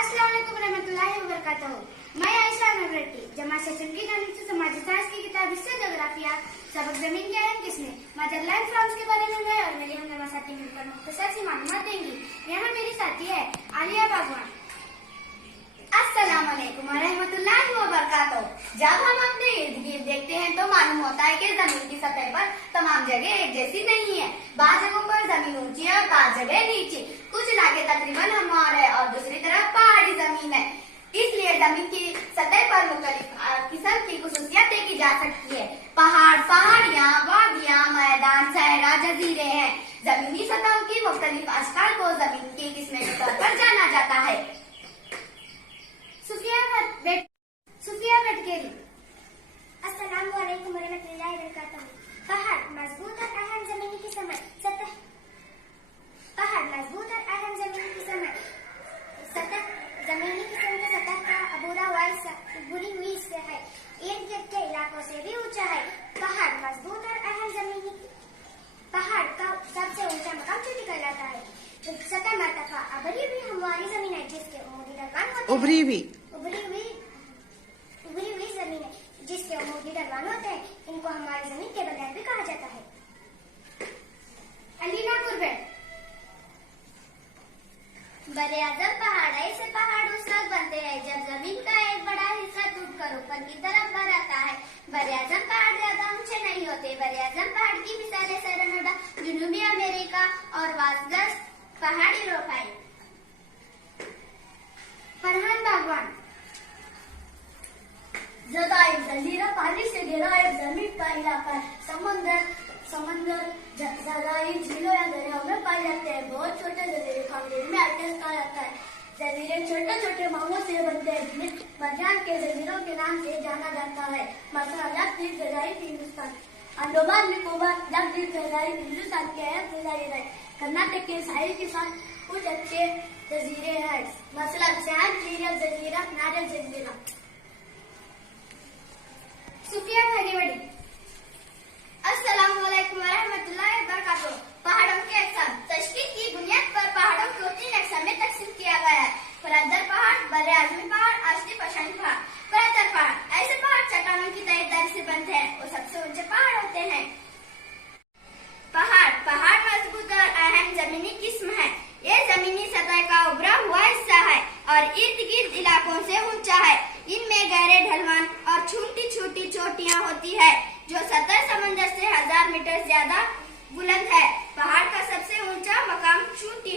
अस्सलाम वालेकुम रहमतुल्लाहि व बरकातहू. मैं आयशा नवरटी जमात सेशनकी गणित समाजशास्त्र की किताब हिस्सा जोग्राफिया सबक जमीन के अहम किस्में मदरलैंड फ्रांस के बारे में मैं और मेरी हमदमा साथी मिलकर मुख्तसर सी मालूमात देंगी. यहाँ मेरी साथी है आलिया बागवान. अस्सलाम वालेकुम व रहमतुल्लाहि व बरकातहू. जब हम अपने इर्द गिर्द देखते हैं तो मालूम होता है कि जमीन की सतह पर तमाम जगह एक जैसी नहीं है. बाज़ जगहों पर जमीन ऊंची है और बाज़ जगह नीची. कुछ इलाके तकरीबन हमवार है और दूसरी तरफ पहाड़ी जमीन है. इसलिए जमीन की सतह पर मुख्तलिफ किस्म की खुसूसियात देखी जा सकती है. पहाड़, पहाड़ियाँ, वादियाँ, मैदान, सहरा, जजीरे हैं. जमीनी सतहों की मुख्तलिफ अशकाल को जमीन की किस्में के तौर पर जाना जाता है. सुफिया बटकेरी. अस्सलाम वालेकुम रहमतुल्लाहि व बरकातहू. पहाड़ मजबूत और अहम जमीनी की सतह. पहाड़ मजबूत और अहम जमीनी की सतह जमीनी किस्म की सतह का बुरी हुई हिस्सा है. इर्द गिर्द के इलाकों से भी ऊंचा है. पहाड़ मजबूत और अहम जमीनी पहाड़ का सबसे ऊंचा मकाम चोटी कहलाता है. सतह मरतफा अबरी हुई हमवारी जमीन है जिसके उमूदी ढलान होते हैं. उभरी हुई जमीन है जिसके उमूदी ढलान होते हैं. इनको हमारी जमीन के बगैर भी कहा जाता है. अलीना कुर्बेट. बरे आजम पहाड़ाई से पहाड़ उस वक्त बनते हैं जब जमीन का एक बड़ा हिस्सा टूटकर ऊपर की तरफ भर आता है. बरे आजम पहाड़ ज्यादा ऊंचे नहीं होते. बरे आजम पहाड़ की मिसालें सेरेनोडा, जनूबी अमेरिका और वासगस पहाड़ी रोफाई. फरहान बागवान. जदाइर जजीरा पानी से घिरा एक जमीन का इलाका है. समंदर जजाइर झीलों या दरियाओं में पाए जाते हैं. बहुत छोटे जजीरे को अंग्रेजी में आइलैंड्स कहा जाता है. जजीरे छोटे छोटे माओं से बनते हैं जिन्हें मरजान के जजीरों के नाम से जाना जाता है. मसलन लक्षद्वीप जजाइर हिंदुस्तान, अंडमान निकोबार लक्षद्वीप जजाइर हिंदुस्तान के अहम जजाइर है. कर्नाटक के साहिल के साथ कुछ अच्छे जजीरे हैं. मसलन सैन चीरल जजीरा, नारियल जजीरा. सुफिया भागीवड़ी. अस्सलाम वालेकुम रहमतुल्लाहि व बरकातहू. पहाड़ों के अक़साम. तशकील की बुनियाद पर पहाड़ों को 3 अक़साम में तकसीम किया गया है. फलंदर पहाड़, बर्रे आज़मी पहाड़, आश्ती पशानी पहाड़. फलंदर पहाड़ ऐसे पहाड़ चट्टानों की तहदारी से बनते हैं. वो सबसे ऊंचे पहाड़ होते हैं. पहाड़ मजबूत और अहम जमीनी किस्म है. ये जमीनी सतह का उभरा हुआ हिस्सा है और इर्द गिर्द इलाकों से ऊंचा है. इनमें गहरे ढलवान और छोटी छोटी चोटियां होती है जो सतह समंदर से 1000 मीटर ज्यादा बुलंद है. पहाड़ का सबसे ऊंचा मकाम चोटी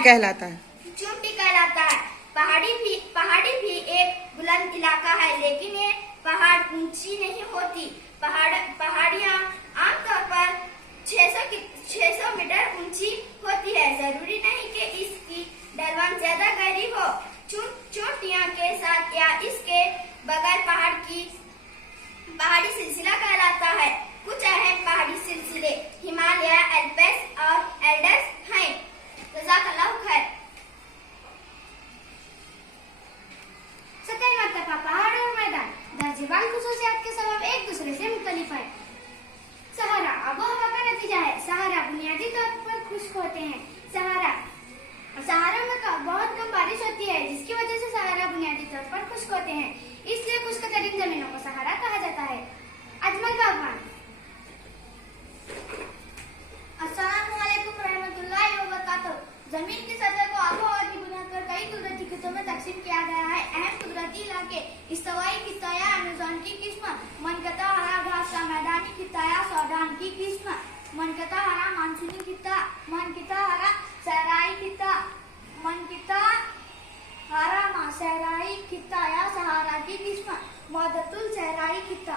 कहलाता है. पहाड़ी भी एक बुलंद इलाका है लेकिन ये पहाड़ ऊंची नहीं होती. पहाड़ियाँ आमतौर पर 600 मीटर ऊंची होती है. जरूरी नहीं कि इसकी ढलान ज्यादा गहरी हो. चोटियां के साथ या इसके बगैर पहाड़ी सिलसिला कहलाता है. कुछ अहम पहाड़ी सिलसिले हिमालय, एल्प्स और एल्डस हैं. जज़ाकल्लाहु खैर. सतह मरतफा पहाड़ और मैदान दर्जेवार खुसूसियात के सबब एक दूसरे से मुख्तलिफ है. सहारा आबोहवा का नतीजा है. सहारा बुनियादी तौर पर खुश्क होते हैं. सहारा में बहुत कम बारिश होती है जिसकी वजह से सहारा बुनियादी तौर पर खुश्क होते हैं. इसलिए खुश्क तरीन जमीनों को सहारा कहा जाता है. अजमल बागवान. अस्सलाम वालेकुम रहमतुल्लाहि व बरकातहू. जमीन की सतह को आबोहवा की बुनियाद पर कई कुदरती खित्तों में तकसीम किया गया है. अहम कुदरती इलाके इस्तवाई खित्ता या अमेज़न की किस्म, मनकता हरा घास का मैदानी खित्ता या सूडान की किस्म, मनकता हरा मानसूनी खित्ता, मनकता हरा सहराई खित्ता, मनकता हरा सहराई खित्ता या सहारा की किस्म, मदतुल सहराई खित्ता.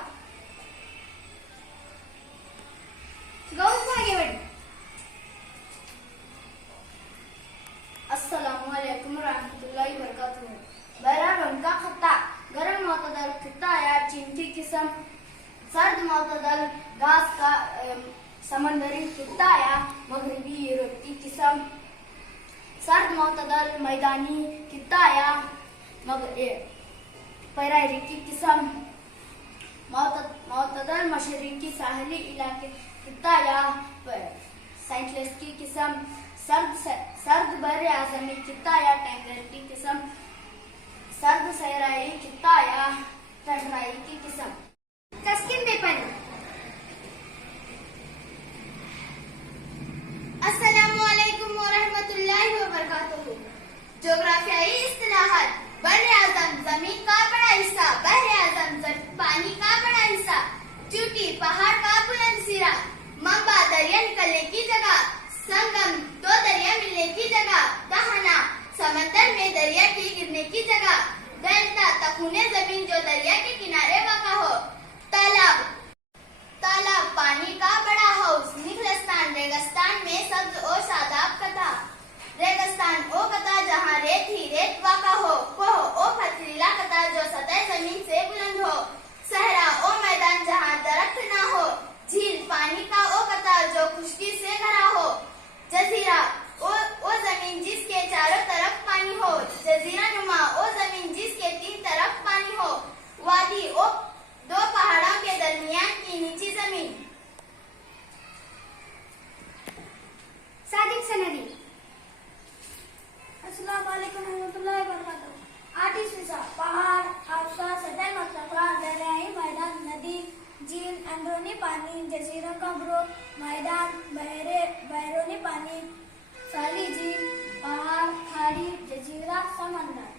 गौस भागीवड़ी. अस्सलाम वालेकुम रहमतुल्लाहि व बरकातहू. बहरा रंग का खत्ता गर्म मोतदल खित्ता या चीन की किस्म, सर्द मोतदल घास का समंदरी खित्ता या मगरबी यूरोप की किस्म, सर्द मोतदल मैदानी खित्ता या पैरायरी की किस्म मतदल मशरकी साहली इलाके खिता या साइंटलेस की किस्म सर्द बर आजमी खिता या टेम्परेट की किस्म सर्द सहराई खिता या ठंडराई की किस्म। तस्कीन पेपर। अस्सलामु अलैकुम व रहमतुल्लाहि व बरकातुहू। जोग्राफियाई इस्तिलाहात। बर्रे आज़म जमीन का बड़ा हिस्सा, बहरे आज़म पानी का बड़ा हिस्सा, चोटी पहाड़ का बुलंद सिरा, मंबा दरिया निकलने की जगह, संगम दो दरिया मिलने की जगह, दहाना समंदर में दरिया की गिरने की जगह, डेल्टा तखूने जमीन जो दरिया के किनारे वाक़ा हो, तालाब पानी का बड़ा हाउस, निखलस्तान रेगिस्तान में सब्ज और शादाब कता, रेगिस्तान ओ कता जहाँ रेत ही रेत वाक़ा हो, कोह ओ पथरीला कता जो सतह जमीन से बुलंद हो, सहरा ओ मैदान जहाँ दरख्त ना हो, झील पानी का ओ कता जो खुश्की से भरा हो, जजीरा ओ जमीन जिसके चारों तरफ पानी हो, जजीरा नुमा ओ जमीन जिसके तीन तरफ पानी हो, वादी ओ दो पहाड़ों के दरमियान की नीची जमीन। सादिक सनदी। अस्सलामु अलैकुम रहमतुल्लाहि व बरकातुहू। आर्टिस्ट हिस्सा पहाड़, हादसा, सतह मरतफा, दरियाई मैदान, नदी, झील, अंदरूनी पानी, जजीरों का ग्रुप, मैदान, बैरूनी पानी, साली झील, पहाड़, खाड़ी, जजीरा, समंदर।